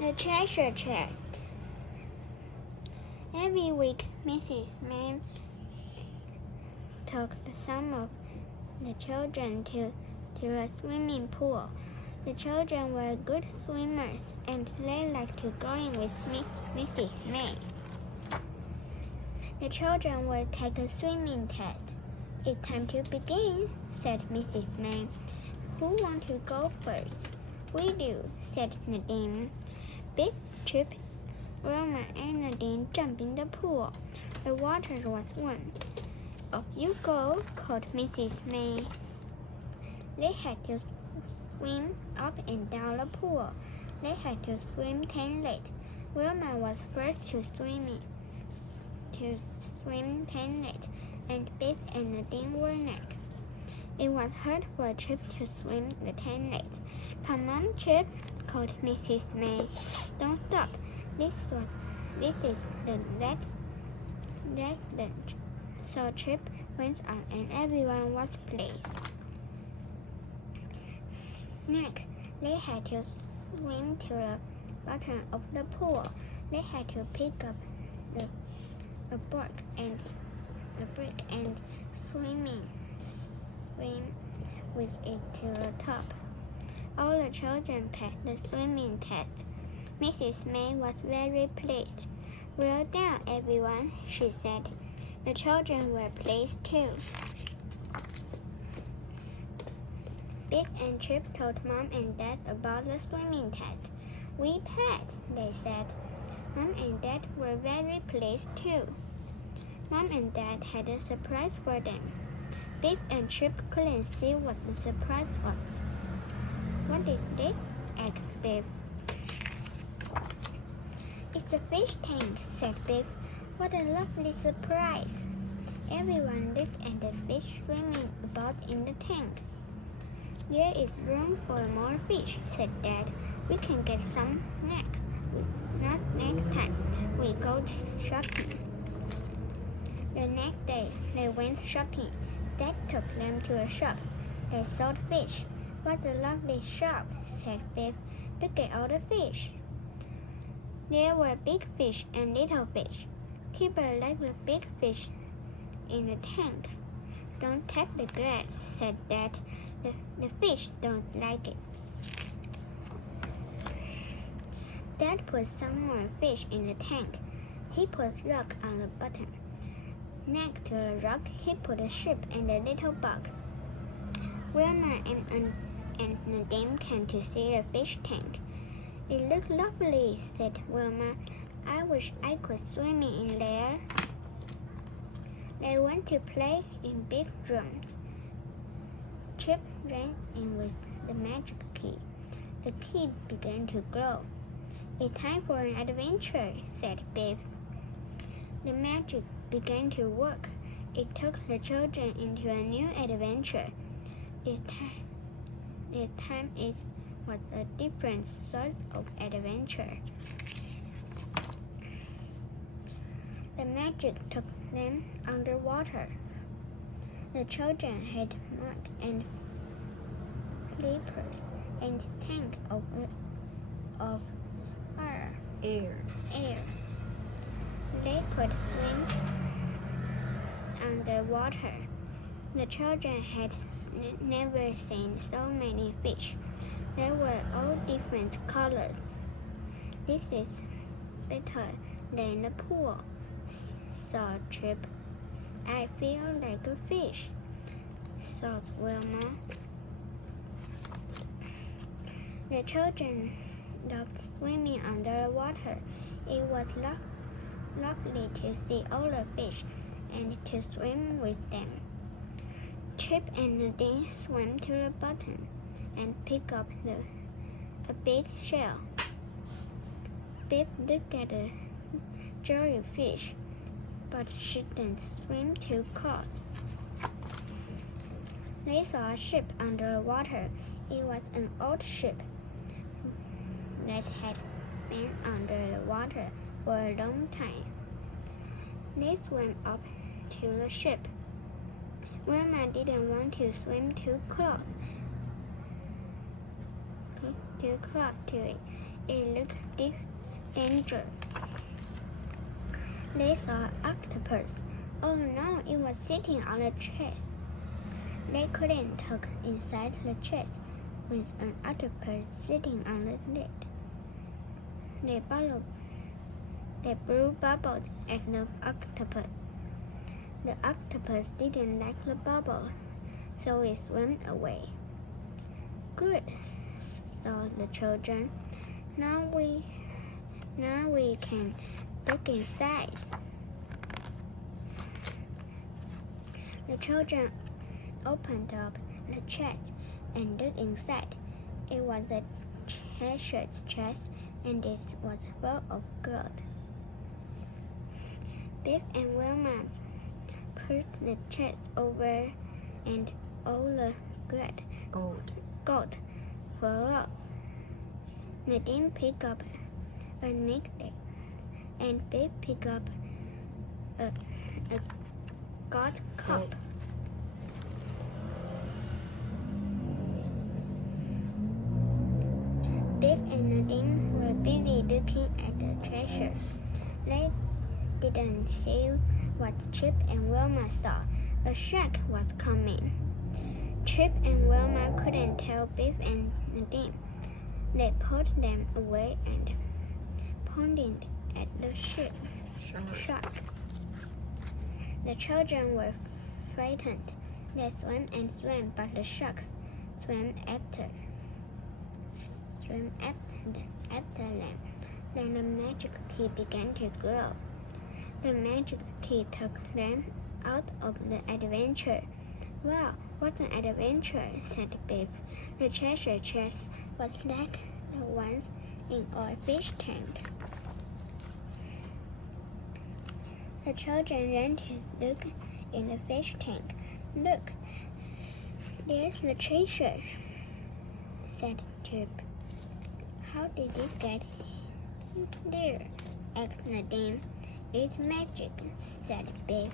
The treasure chest. Every week, Mrs. May took some of the children to a swimming pool. The children were good swimmers, and they liked to go in with Mrs. May. The children would take a swimming test. "It's time to begin," said Mrs. May. "Who wants to go first?" "We do," said Nadine. Big Chip, Wilma, and Nadine jumped in the pool. The water was warm. "Off you go," called Mrs. May. They had to swim up and down the pool. They had to swim 10 legs. Wilma was first to swim 10 legs, and Biff and Nadine were next. It was hard for Chip to swim the 10 legs. "Come on, Chip," called Mrs. May. "Don't stop. This is the last lunch." So Chip went on, and everyone was pleased. Next, they had to swim to the bottom of the pool. They had to pick up a brick and swim with it to the top. All the children passed the swimming test. Mrs. May was very pleased. "Well done, everyone," she said. The children were pleased too. Biff and Chip told Mom and Dad about the swimming test. "We passed," they said. Mom and Dad were very pleased too. Mom and Dad had a surprise for them. Biff and Chip couldn't see what the surprise was. "What is it?" asked Biff. "It's a fish tank," said Biff. "What a lovely surprise." Everyone looked at the fish swimming about in the tank. "There is room for more fish," said Dad. "We can get some next. Not next time we go shopping." The next day, they went shopping. Dad took them to a shop. They sold fish. "What a lovely shop," said Biff. "Look at all the fish." There were big fish and little fish. People like the big fish in the tank. "Don't touch the grass," said Dad. The fish don't like it." Dad put some more fish in the tank. He put rock on the bottom. Next to the rock, he put a ship and a little box. Wilma and Nadine came to see the fish tank. "It looks lovely," said Wilma. "I wish I could swim in there." They went to play in big rooms. Chip ran in with the magic key. The key began to glow. "It's time for an adventure," said Biff. The magic began to work. It took the children into a new adventure. This time it was a different sort of adventure. The magic took them underwater. The children had mud and flippers and tank of air. They could swim underwater. The children had never seen so many fish. They were all different colors. "This is better than the pool," thought Chip. "I feel like a fish," thought Wilma. The children loved swimming under the water. It was lovely to see all the fish and to swim with them. Chip and Nadine swam to the bottom and picked up a big shell. Biff looked at the jellyfish, but she didn't swim too close. They saw a ship under the water. It was an old ship that had been under the water for a long time. They swam up to the ship. Wilma didn't want to swim too close to it. It looked danger. They saw an octopus. Oh no, it was sitting on the chest. They couldn't talk inside the chest with an octopus sitting on the lid. They blew bubbles at the octopus. The octopus didn't like the bubbles, so it swam away. Good, thought the children. Now we can look inside. The children opened up the chest and looked inside. It was a treasure's chest, and it was full of gold. Biff and Wilma put the chest over, and all the gold fell out. Nadine picked up a necklace, and Biff picked up a gold cup. Biff and Nadine were busy looking at the treasure. They didn't see what Chip and Wilma saw. A shark was coming. Chip and Wilma couldn't tell Biff and Nadine. They pulled them away and pointed at the shark. The children were frightened. They swam and swam, but the shark swam after them. Then the magic key began to glow. The magic key took them out of the adventure. Wow, what an adventure, said Biff. The treasure chest was like the ones in our fish tank. The children ran to look in the fish tank. Look, there's the treasure, said Chip. How did it get there? Asked Nadine. It's magic, said Biff.